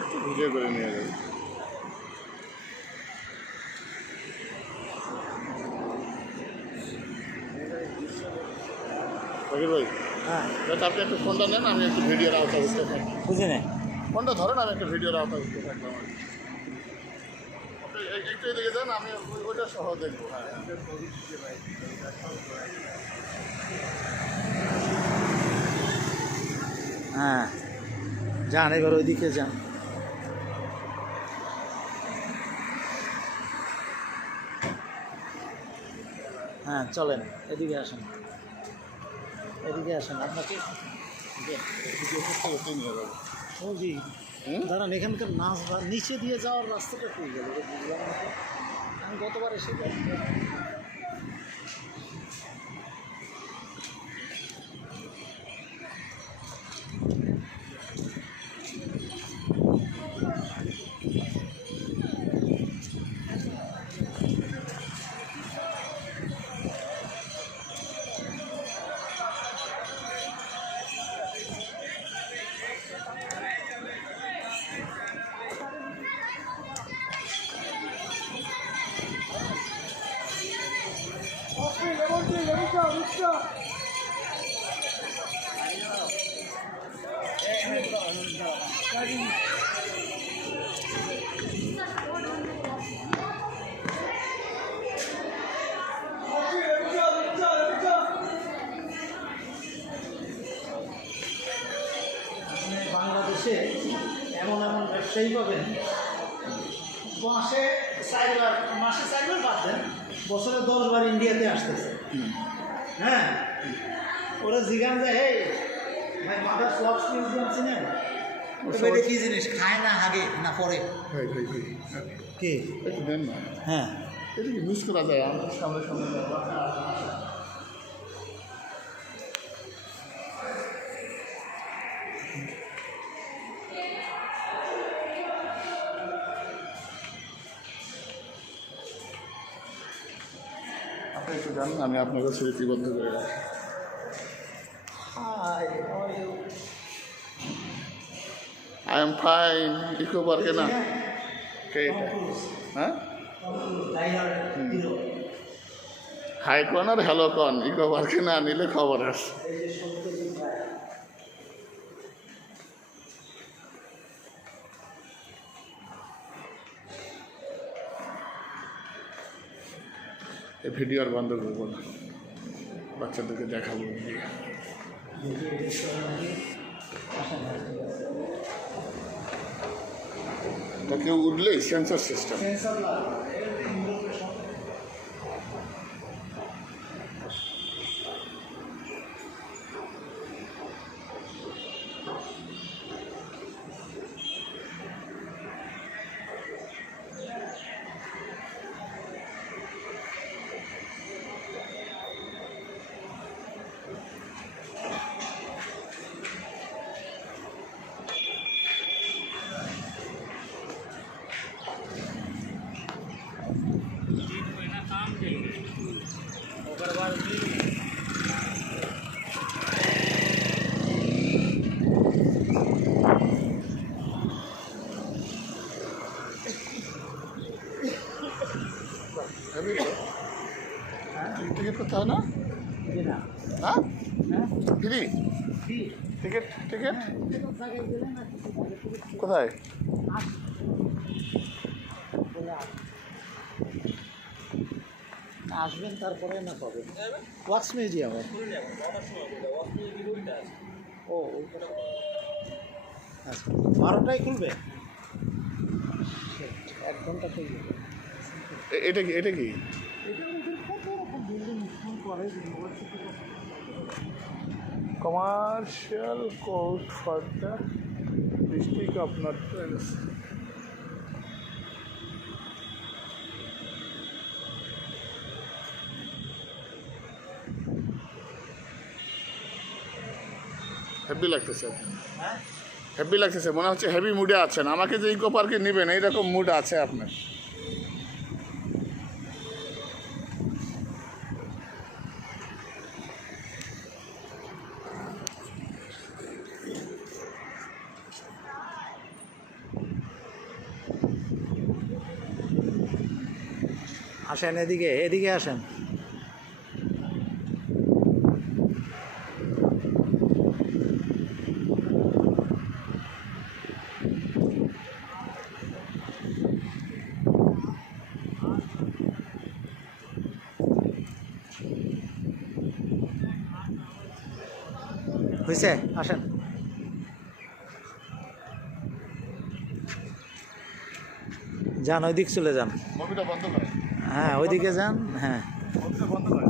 একটু ভিডিও করে নিয়ে যাবে। ফকির ভাই, হ্যাঁ, আপনি একটু ফোনটা নেন, আমি একটু ভিডিওর আওতাভুক্ত থাকি। বুঝে নেই। ফোনটা ধরেন, আমি একটু ভিডিওর আওতাভুক্ত থাকলাম। আপনি একটু এদিকে যান, আমি ওইটা সহ দেখবো। হ্যাঁ, হ্যাঁ, যান এবার ওইদিকে যান। হ্যাঁ, চলেন, এদিকে আসেন, এদিকে আসেন। আপনাকে ভিডিও করতে করতে নিয়ে যাবো। ও জি, দাঁড়ান, এখানকার নাচ বা নিচে দিয়ে যাওয়ার রাস্তাটা পেয়ে গেল, বুঝলাম না তো। আমি গতবার এসে বাংলাদেশে এমন এমন ব্যবসায়ী পাবেন, মাসে 4বার বাদ দেন, বছরে 10 বার ইন্ডিয়াতে আসতেছে। হ্যাঁ, ওরা জিগান যায়, হে ভাই, মাদার ফ্লক্স মিউজিয়াম চিনেন? ওটা কি জিনিস, খায় না আগে না পরে? ভাই কে? একটু দেন না, হ্যাঁ, এটা কি মিস করা যায়? আমার সামনে সামনে আপনি একটু জানেন, আমি আপনাকে স্মৃতিবদ্ধ করে রাখি। I am fine. ইকো পার্কে না কে এটা? হ্যাঁ, হাই কন আর হ্যালো কন, ইকো পার্কে না নিলে খবর আছে। এই ভিডিও আর বন্ধ করবো না, বাচ্চাদেরকে দেখাবো। এটা কেউ উঠলেই সেন্সর সিস্টেম। টিকিট করতে হয় না? হ্যাঁ, ফ্রি টিকিট। টিকিট কোথায়? আসবেন, তারপরে না পাবেন। Wax museum. ও, আচ্ছা, 12টায় খুলবে, 1 ঘন্টা খুলবে। এটা কি? এটা কি commercial court for the district of north West. Heavy লাগতেছে, হেভি লাগতেছে, মনে হচ্ছে হেভি মুডে আছেন। আমাকে যে ইকো পার্কে নেবেন এইরকম মুড আছে আপনার। আসেন এদিকে, এদিকে আসেন। হয়েছে, আসেন। যান ওইদিক চলে যান। মুভিটা বন্ধ করে। হ্যাঁ ওইদিকে যান, হ্যাঁ। মুভিটা বন্ধ করে।